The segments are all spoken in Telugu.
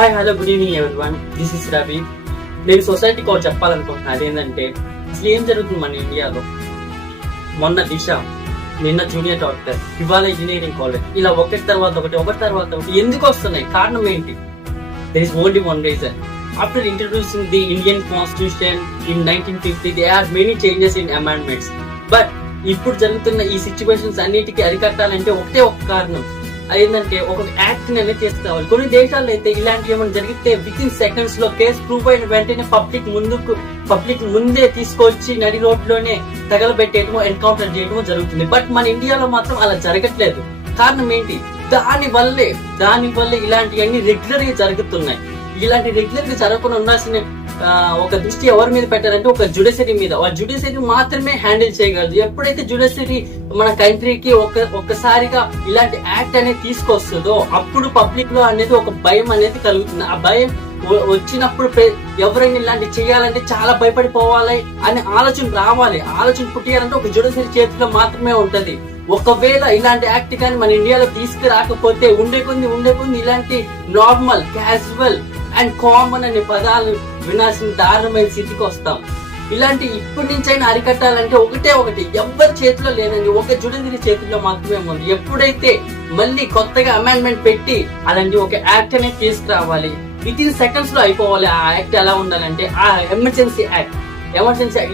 Hi hello good evening everyone, this is Ravi. నేను సొసైటీకి ఒకటి చెప్పాలనుకుంటున్నాను. అదేంటంటే అసలు ఏం జరుగుతుంది మన ఇండియాలో. మొన్న దిశ, నిన్న జూనియర్ డాక్టర్, ఇవాళ ఇంజనీరింగ్ కాలేజ్, ఇలా ఒకటి తర్వాత ఒకటి ఎందుకు వస్తున్నాయి? కారణం ఏంటి? There is only one reason. After introducing the Indian Constitution in 1950, there are many changes in amendments. But ఇప్పుడు జరుగుతున్న ఈ సిచ్యువేషన్స్ అన్నిటికీ అరికట్టాలంటే ఒకటే ఒక కారణం. అదేంటంటే ఒక యాక్ట్ అనేది తీసుకురావాలి. కొన్ని దేశాల్లో అయితే ఇలాంటి ఏమైనా జరిగితే విత్ ఇన్ సెకండ్స్ లో కేసు ప్రూవ్ అయిన వెంటనే పబ్లిక్ ముందే తీసుకొచ్చి నడి రోడ్లోనే తగలబెట్టేయటమో ఎన్కౌంటర్ చేయడమో జరుగుతుంది. బట్ మన ఇండియాలో మాత్రం అలా జరగట్లేదు. కారణం ఏంటి? దాని వల్లే ఇలాంటివన్నీ రెగ్యులర్ గా జరుగుతున్నాయి. ఇలాంటి రెగ్యులర్ గా జరగకుండా ఉండాల్సిన ఒక దృష్టి ఎవరి మీద పెట్టారంటే ఒక జ్యుడిషియరీ మీద. ఆ జ్యుడిషియరీ మాత్రమే హ్యాండిల్ చేయగలదు. ఎప్పుడైతే జ్యుడిషియరీ మన కంట్రీకి ఒక్కసారిగా ఇలాంటి యాక్ట్ అనేది తీసుకొస్తుందో అప్పుడు పబ్లిక్ లో అనేది ఒక భయం అనేది కలుగుతుంది. ఆ భయం వచ్చినప్పుడు ఎవరైనా ఇలాంటి చేయాలంటే చాలా భయపడిపోవాలి అనే ఆలోచన రావాలి. ఆలోచన పుట్టియాలంటే ఒక జ్యుడిషియరీ చేతిలో మాత్రమే ఉంటది. ఒకవేళ ఇలాంటి యాక్ట్ కానీ మన ఇండియాలో తీసుకురాకపోతే ఉండే కొంది ఇలాంటి నార్మల్, క్యాజువల్ అండ్ కామన్ అనే పదాలు వినాల్సిన దారుణమైన స్థితికి వస్తాం. ఇలాంటి ఇప్పటి నుంచైనా అరికట్టాలంటే ఒకటి ఎవరి చేతిలో లేదండి, ఒక జ్యుడిషియరీ చేతిలో మాత్రమే ఉంది. ఎప్పుడైతే మళ్ళీ కొత్తగా అమెండ్మెంట్ పెట్టి అలాంటి ఒక యాక్ట్ అనేది తీసుకురావాలి. విత్ ఇన్ సెకండ్స్ లో అయిపోవాలి. ఆ యాక్ట్ ఎలా ఉండాలంటే ఆ ఎమర్జెన్సీ యాక్ట్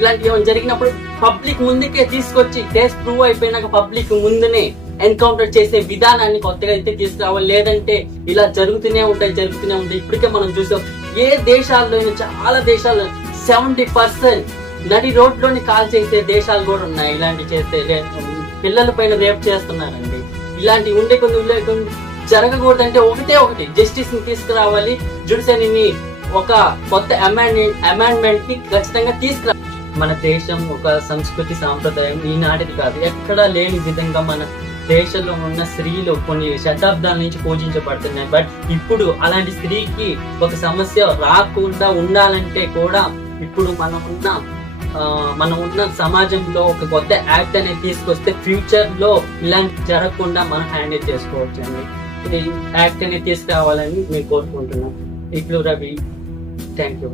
ఇలాంటి ఏమైనా జరిగినప్పుడు పబ్లిక్ ముందుకే తీసుకొచ్చి కేసు ప్రూవ్ అయిపోయినాక పబ్లిక్ ముందునే ఎన్కౌంటర్ చేసే విధానాన్ని కొత్తగా అయితే తీసుకురావాలి. లేదంటే ఇలా జరుగుతూనే ఉంటాయి. ఇప్పటికే మనం చూసాం ఏ దేశాల్లో, చాలా దేశాల్లో 70% నడి రోడ్లోని కాల్ చేసే దేశాలు కూడా ఉన్నాయి. ఇలాంటి చేస్తే పిల్లల పైన రేప్ చేస్తున్నారండి. ఇలాంటి ఉండే కొన్ని జరగకూడదంటే ఒకటి జస్టిస్ ని తీసుకురావాలి. జ్యుడిషియరీని ఒక కొత్త అమెండ్మెంట్ కి ఖచ్చితంగా తీసుకురా. మన దేశం ఒక సంస్కృతి సాంప్రదాయం ఈనాటిది కాదు. ఎక్కడా లేని విధంగా మన దేశంలో ఉన్న స్త్రీలు కొన్ని శతాబ్దాల నుంచి పూజించబడుతున్నాయి. బట్ ఇప్పుడు అలాంటి స్త్రీకి ఒక సమస్య రాకుండా ఉండాలంటే కూడా ఇప్పుడు మనం ఉన్న సమాజంలో ఒక కొత్త యాక్ట్ అనేది తీసుకొస్తే ఫ్యూచర్ లో ఇలాంటి జరగకుండా మనం హ్యాండిల్ చేసుకోవచ్చు అండి. యాక్ట్ అనేది తీసుకురావాలని నేను కోరుకుంటున్నాను. ఇట్లు రవి, థ్యాంక్ యూ.